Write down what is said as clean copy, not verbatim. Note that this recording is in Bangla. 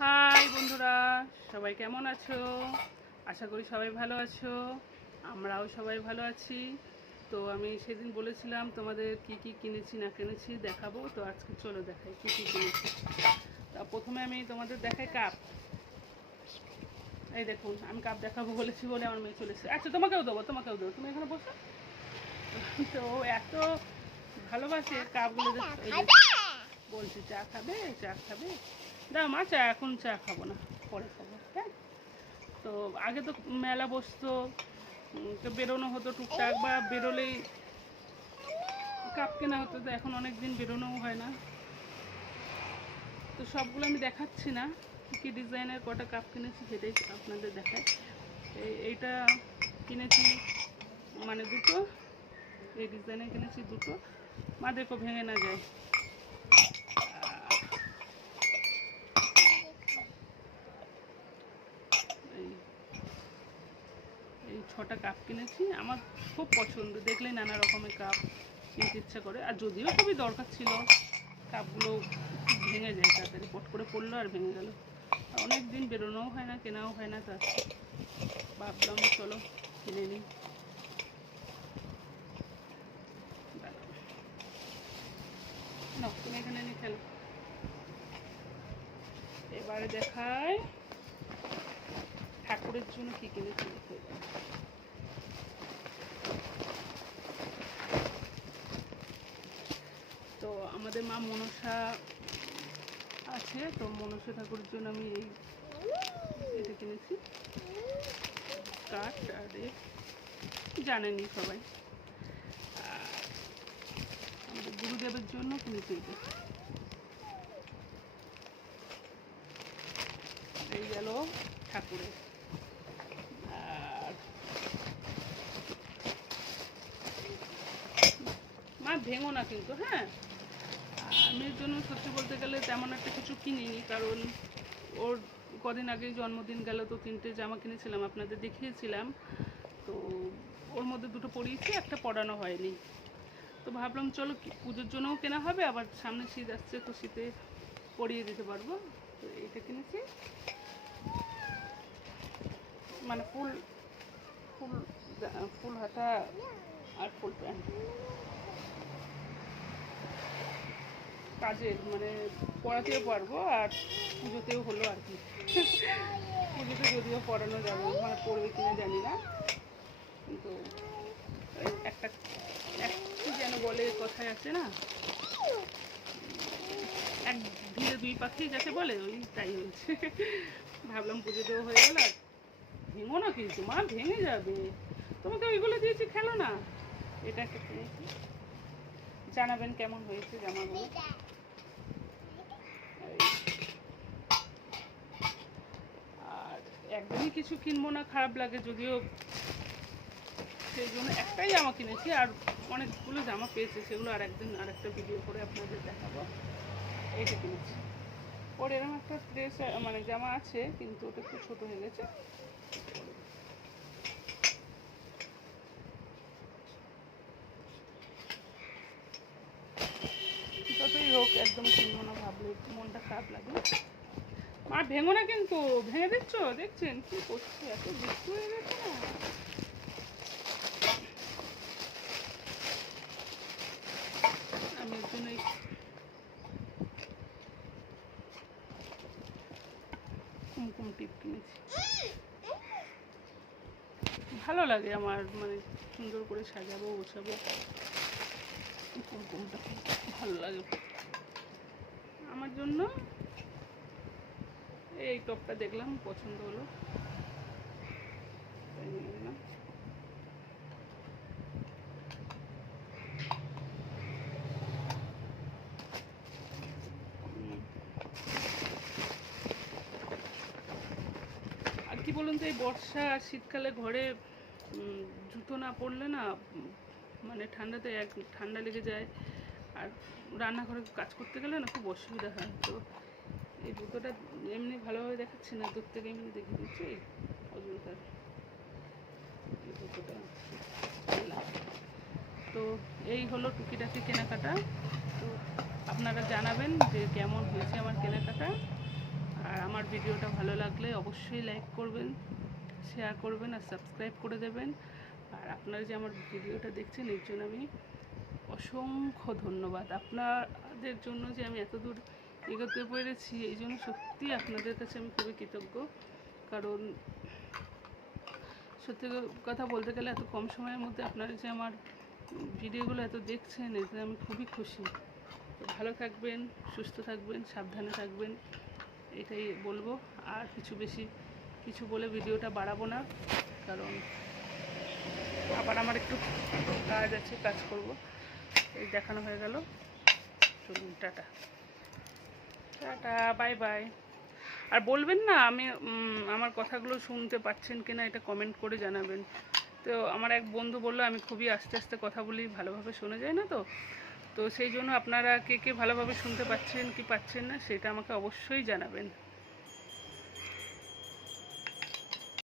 হাই বন্ধুরা, সবাই কেমন আছো? আশা করি সবাই ভালো আছো। আমরাও সবাই ভালো আছি। তো আমি সেদিন বলেছিলাম তোমাদের কি কি কিনেছি না কিনেছি দেখাবো। তো আজকে চলো দেখাই কি কি কিনেছি। তা প্রথমে আমি তোমাদের দেখাই কাপ। এই দেখুন, আমি কাপ দেখাবো বলেছি বলে আমার মেয়ে চলে এসেছে। আচ্ছা, তোমাকেও দেবো। তুমি এখানে বসো। তো এত ভালোবাসে কাপগুলো। বলছি চা খাবে, চা খাবে? দাও মা, চা এখন চা খাবো না, পরে খাবো। হ্যাঁ, তো আগে তো মেলা বসতো, তো বেরোনো হতো টুকটাক, বা বেরোলেই কাপ কেনা হতো। তো এখন অনেক দিন বেরোনোও হয় না। তো সবগুলো আমি দেখাচ্ছি না, কী ডিজাইনের কটা কাপ কিনেছি সেটাই আপনাদের দেখায়। এইটা কিনেছি মানে দুটো, এই ডিজাইনের কিনেছি দুটো। মা দেখো ভেঙে না যায়। এই 6টা কাপ কিনেছি। আমার খুব পছন্দ, দেখলেই নানা রকমের কাপ কিনতে ইচ্ছা করে। আর যদিও খুবই দরকার ছিল, কাপগুলো ভেঙে যায় তাড়াতাড়ি, পট করে পড়লো আর ভেঙে গেল। অনেক দিন বেরোনোও হয় না, কেনাও হয় না, তা ভাবলাম চলো কিনে নিই। না, তুমি এখানে নিয়ে খেলো। এবারে দেখায় ঠাকুরের জন্য কী কিনেছি। তো আমাদের মা মনসা আছে, তো মনসা ঠাকুরের জন্য আমি এটা কিনেছি, কাঠ। আর জানেনি সবাই। আর আমাদের গুরুদেবের জন্য কিনেছি এটা। এই গেল ঠাকুরের। আর মা ভেঙো না কিন্তু, হ্যাঁ। মেয়ের জন্য সত্যি বলতে গেলে তেমন একটা কিছু কিনিনি, কারণ ওর কদিন আগেই জন্মদিন গেল। তো 3টে জামা কিনেছিলাম, আপনাদের দেখিয়েছিলাম। তো ওর মধ্যে 2টো পরিয়েছি, একটা পরানো হয়নি। তো ভাবলাম চলো পুজোর জন্যও কেনা হবে, আবার সামনে শীত আসছে, তো শীতে পরিয়ে দিতে পারবো। তো এইটা কিনেছি, মানে ফুল ফুল ফুল হাতা আর ফুল প্যান্ট, কাজের, মানে পরাতেও পারবো আর পুজোতেও হলো আর কি। পুজোতে যদিও পরানো যাবে, মানে পরবে কিনা জানি না, কিন্তু একটা কি যেন বলে, কথায় আছে না, এক ধীরে 2 পাখি যাকে বলে, ওই তাই হয়েছে। ভাবলাম পুজোতেও হয়ে গেল। আর ভেঙো না কিন্তু মা, ভেঙে যাবে। তোমাকে ওইগুলো দিয়েছি, খেলো না। এটা একটা কিনেছি, জানাবেন কেমন হয়েছে জামাগুলো। আর একদমই কিছু কিনবো না, খারাপ লাগে যদিও, সেই জন্য একটাই জামা কিনেছি। আর অনেকগুলো জামা পেয়েছে, সেগুলো আর একদিন আর একটা ভিডিও করে আপনাদের দেখাবো। এইটা কিনেছি। ওর এরকম একটা ড্রেস, মানে জামা আছে, কিন্তু ওটা একটু ছোটো হয়ে গেছে। যতই হোক একদম কিনবো না ভাবলে মনটা খারাপ লাগে। মা ভেঙো না কিন্তু, ভেঙে দিচ্ছ, দেখছেন কি করছে, এত দুষ্টু হয়ে গেছে না। আমি এর জন্যই কুমকুম টিপ কিনেছি। ভালো লাগে আমার, মানে সুন্দর করে সাজাবো গোছাবো, কুমকুমটা ভালো লাগে আমার জন্য। এই টপটা দেখলাম, পছন্দ হলো, তাই নিয়ে নিলাম। আর কি বলুন তো, এই বর্ষা আর শীতকালে ঘরে জুতো না পরলে না, মানে ঠান্ডাতে ঠান্ডা লেগে যায়। আর রান্নাঘরে কাজ করতে গেলে না খুব অসুবিধা হয়। তো এই জুতোটা এমনি ভালোভাবে দেখাচ্ছি না, দূর থেকে এমনি দেখে দিচ্ছি। অজন্তার এই জুতোটা। তো এই হলো টুকিটাকি কেনাকাটা। তো আপনারা জানাবেন যে কেমন হয়েছে আমার কেনাকাটা। আর আমার ভিডিওটা ভালো লাগলে অবশ্যই লাইক করবেন, শেয়ার করবেন আর সাবস্ক্রাইব করে দেবেন। আর আপনারা যে আমার ভিডিওটা দেখছেন এর জন্য আমি অসংখ্য ধন্যবাদ। আপনাদের জন্য যে আমি এত দূর এগোতে পেরেছি এই জন্য সত্যি আপনাদের কাছে আমি খুবই কৃতজ্ঞ। কারণ সত্যি কথা বলতে গেলে এত কম সময়ের মধ্যে আপনারা যে আমার ভিডিওগুলো এত দেখছেন এতে আমি খুবই খুশি। তো ভালো থাকবেন, সুস্থ থাকবেন, সাবধানে থাকবেন, এটাই বলবো। আর বেশি কিছু বলে ভিডিওটা বাড়াবো না, কারণ আবার আমার একটু কাজ আছে, কাজ করব। এই দেখানো হয়ে গেল, চলুন টাটা টাটা, বাই বাই। আর বলবেন না আমি আমার কথাগুলো শুনতে পাচ্ছেন কিনা এটা কমেন্ট করে জানাবেন। তো আমার এক বন্ধু বললো আমি খুবই আস্তে আস্তে কথা বলি, ভালোভাবে শোনা যায় না। তো সেই জন্য আপনারা কে কে ভালোভাবে শুনতে পাচ্ছেন কি পাচ্ছেন না সেটা আমাকে অবশ্যই জানাবেন।